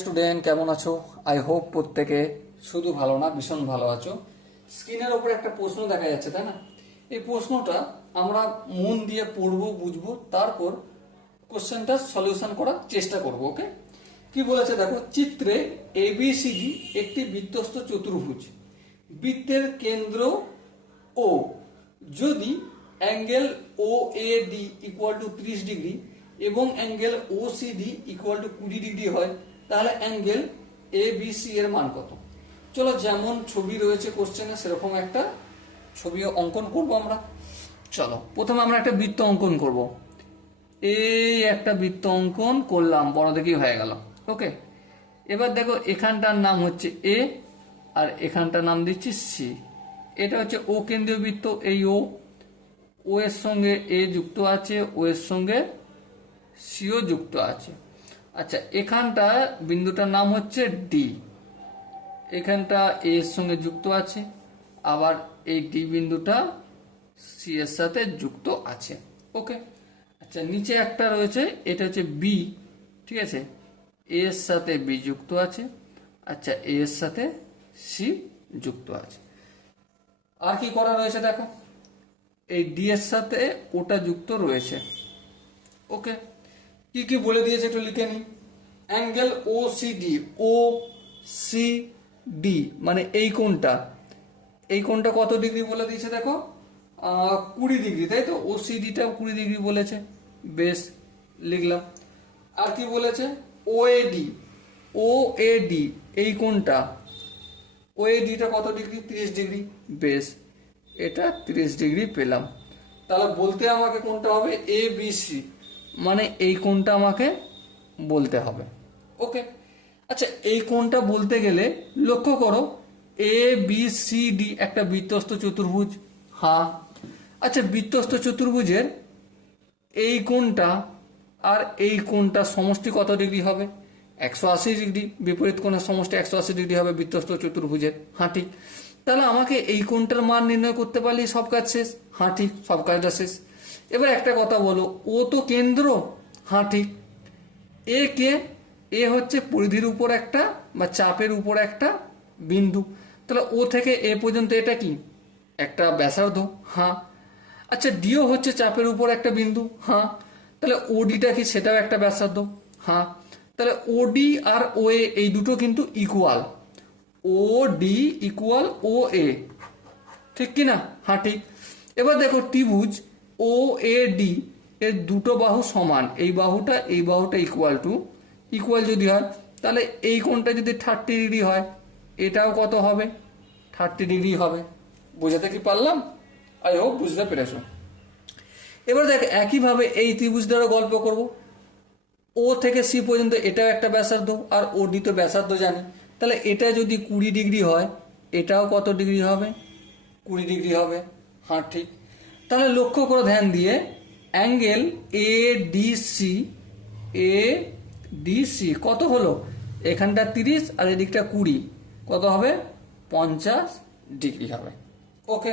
Student কেমন আছো? I hope প্রত্যেকে শুধু ভালো না, ভীষণ ভালো আছো। স্ক্রিনের ওপর একটা প্রশ্ন দেখা যাচ্ছে, তাই না? এই প্রশ্নটা আমরা মন দিয়ে পড়ব, বুঝব, তারপর কোশ্চেনটা সলিউশন করার চেষ্টা করব ওকে কি বলেছে দেখো, চিত্রে এবিসিডি একটি বৃত্তস্থ চতুর্ভুজ। বৃত্তের কেন্দ্র ও যদি angle O A D equal to ত্রিশ ডিগ্রি এবং angle O C D equal to কুড়ি ডিগ্রি হয় তাহলে অ্যাঙ্গেল এ বি সি এর মান কত? চলো যেমন ছবি রয়েছে কোশ্চেনে সেরকম একটা ছবি অঙ্কন করব আমরা। চলো, প্রথমে আমরা একটা বৃত্ত অঙ্কন করব। এই একটা বৃত্ত অঙ্কন করলাম, বড় দেখেই হয়ে গেল। ওকে এবার দেখো, এখানটার নাম হচ্ছে এ আর এখানটার নাম দিচ্ছি সি এটা হচ্ছে ও কেন্দ্রীয় বৃত্ত, এই ও ও এর সঙ্গে এ যুক্ত আছে ও এর সঙ্গে সিও যুক্ত আছে। আচ্ছা এখানটা বিন্দুটার নাম হচ্ছে ডি এখানটা এ এর সঙ্গে যুক্ত আছে, আবার এই ডি বিন্দুটা সি এর সাথে যুক্ত আছে। ওকে আচ্ছা নিচে একটা রয়েছে, এটা হচ্ছে বি ঠিক আছে? এ এর সাথে বি যুক্ত আছে আচ্ছা এ এর সাথে সি যুক্ত আছে। আর কি করা রয়েছে দেখো? এই ডি এর সাথে ওটা যুক্ত রয়েছে। ওকে কি কি বলে দিয়েছে একটু লিখে নি angle O C D O C D মানে এই কোণটা। এই কোণটা কত ডিগ্রি বলে দিয়েছে দেখো? কুড়ি ডিগ্রি, তাই তো? ও সি ডিটা কুড়ি ডিগ্রি বলেছে। বেশ, লিখলাম। আর কি বলেছে? ও A D O A D এই কোণটা। ও এ ডিটা কত ডিগ্রি? তিরিশ ডিগ্রি। বেশ, এটা তিরিশ ডিগ্রি পেলাম। তাহলে বলতে আমাকে কোনটা হবে? এ বি সি মানে এই কোণটা আমাকে বলতে হবে। ওকে। আচ্ছা এই কোণটা বলতে গেলে লক্ষ্য করো এ বি সি ডি একটা বৃত্তস্থ চতুর্ভুজ। হ্যাঁ আচ্ছা বৃত্তস্থ চতুর্ভুজের এই কোণটা আর এই কোণটা সমষ্টি কত ডিগ্রি হবে? একশো আশি ডিগ্রি, বিপরীত কোণের সমষ্টি একশো আশি ডিগ্রি হবে বৃত্তস্থ চতুর্ভুজের। হ্যাঁ ঠিক। তাহলে আমাকে এই কোণটার মান নির্ণয় করতে পারলেই সব কাজ শেষ। হ্যাঁ ঠিক, সব কাজটা শেষ। এবার একটা কথা বলো, ও তো কেন্দ্র হ্যাঁ ঠিক এ কে? এ হচ্ছে পরিধির উপর একটা বা চাপের উপর একটা বিন্দু। তাহলে ও থেকে এ পর্যন্ত এটা কি? একটা ব্যাসার্ধ হ্যাঁ আচ্ছা ডিও হচ্ছে চাপের উপর একটা বিন্দু হ্যাঁ তাহলে ওডিটা কি সেটাও একটা ব্যাসার্ধ হ্যাঁ তাহলে ওডি আর ও এ, এই দুটো কিন্তু equal O D equal O A. ঠিক কি না হ্যাঁ ঠিক এবার দেখো ত্রিভুজ। ও এ ডি এর দুটো বাহু সমান। এই বাহুটা এই বাহুটা ইকুয়াল টু ইকুয়াল যদি হয়, তাহলে এই কোণটা যদি থার্টি ডিগ্রি হয়, এটাও কত হবে? থার্টি ডিগ্রি হবে। বোঝাতে কি পারলাম? আই হোপ বুঝতে পেরেছ। এবার দেখ, একইভাবে এই ত্রিভুজ দ্বারা গল্প করব। ও থেকে সি পর্যন্ত এটাও একটা ব্যাসার্ধ, আর ও ডি তো ব্যাসার্ধ জানি। তাহলে এটা যদি কুড়ি ডিগ্রি হয়, এটাও কত ডিগ্রি হবে? কুড়ি ডিগ্রি হবে। হ্যাঁ ঠিক। তাহলে লক্ষ্য করে ধ্যান দিয়ে। Angle A D C A D C কত হলো? এখানটা তিরিশ আর এদিকটা কুড়ি। কত হবে? পঞ্চাশ ডিগ্রি হবে। ওকে।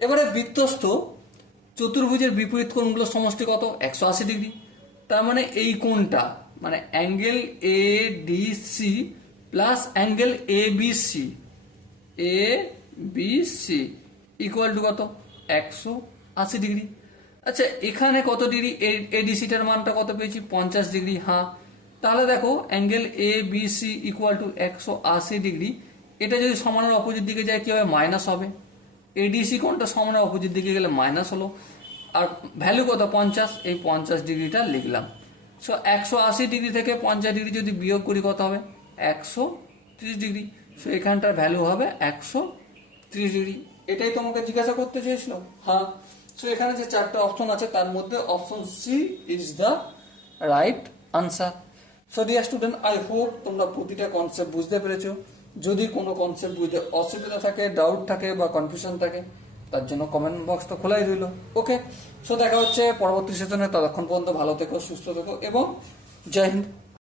এবারে বৃত্তস্থ চতুর্ভুজের বিপরীত কোণগুলো সমষ্টি কত? একশো আশি ডিগ্রি। তার মানে এই কোণটা মানে angle A D C plus angle A B C A B C equal to কত? একশো আশি ডিগ্রি। আচ্ছা এখানে কত ডিগ্রি? এডিসিটার মানটা কত পেয়েছি? পঞ্চাশ ডিগ্রি। হ্যাঁ। তাহলে দেখো angle A B C equal to একশো আশি ডিগ্রি। এটা যদি সমানের অপোজিট দিকে যায়, কি হবে? মাইনাস হবে। এডিসি কোনটা সমানের অপোজিট দিকে গেলে মাইনাস হলো? আর ভ্যালু কত? পঞ্চাশ। এই পঞ্চাশ ডিগ্রিটা লিখলাম। সো একশো আশি ডিগ্রি থেকে পঞ্চাশ ডিগ্রি যদি বিয়োগ করি কত হবে? একশো ত্রিশ ডিগ্রি। সো এখানটার ভ্যালু হবে একশো ত্রিশ ডিগ্রি। এটাই তোমাকে জিজ্ঞাসা করতে চেয়েছিল। হ্যাঁ। সো এখানে যে চারটা অপশন আছে তার মধ্যে option C is the right answer so dear student I hope তোমরা প্রতিটা কনসেপ্ট বুঝতে পেরেছ। যদি কোনো কনসেপ্ট বুঝতে অসুবিধা থাকে ডাউট থাকে বা কনফিউশন থাকে তার জন্য কমেন্ট বক্স তো খোলাই রইল। ওকে সো দেখা হচ্ছে পরবর্তী সেশনে ততক্ষণ পর্যন্ত ভালো থেকো সুস্থ থেকো এবং জয় হিন্দ।